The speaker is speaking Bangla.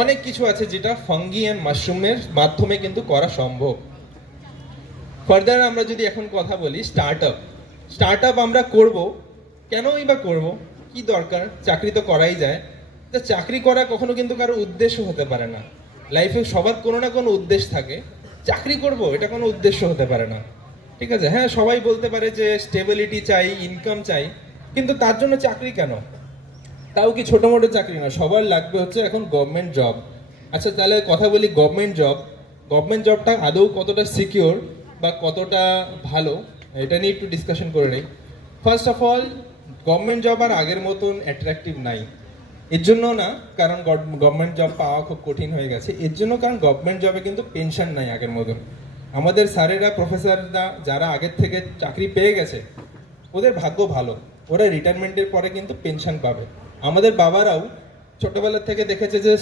অনেক কিছু আছে যেটা ফাঙ্গি অ্যান্ড মাশরুমের মাধ্যমে কিন্তু করা সম্ভব। ফার্দার আমরা যদি এখন কথা বলি স্টার্ট আপ আমরা করব, কেনই বা করব, কি দরকার, চাকরি তো করাই যায়। তা চাকরি করা কখনো কিন্তু কারো উদ্দেশ্য হতে পারে না। লাইফে সবার কোনো না কোনো উদ্দেশ্য থাকে। চাকরি করব এটা কোনো উদ্দেশ্য হতে পারে না। ঠিক আছে, হ্যাঁ সবাই বলতে পারে যে স্টেবিলিটি চাই, ইনকাম চাই, কিন্তু তার জন্য চাকরি কেন? তাও কি ছোট মোটো চাকরি না, সবার লাগবে হচ্ছে এখন গভর্নমেন্ট জব। আচ্ছা তাহলে কথা বলি গভর্নমেন্ট জবটা আদৌ কতটা সিকিওর বা কতটা ভালো, এটা নিয়ে একটু ডিসকাশন করে নিই। First of all, government job আর আগের মতন অ্যাট্রাকটিভ নাই। এর জন্য না কারণ গভর্নমেন্ট জব পাওয়া খুব কঠিন হয়ে গেছে, এর জন্য কারণ গভর্নমেন্ট জবে কিন্তু পেনশন নাই আগের মতন। আমাদের স্যারেরা প্রফেসররা যারা আগের থেকে চাকরি পেয়ে গেছে, ওদের ভাগ্য ভালো, ওরা রিটায়ারমেন্টের পরে কিন্তু পেনশন পাবে। আমাদের বাবারাও ছোটবেলা থেকে দেখেছে যে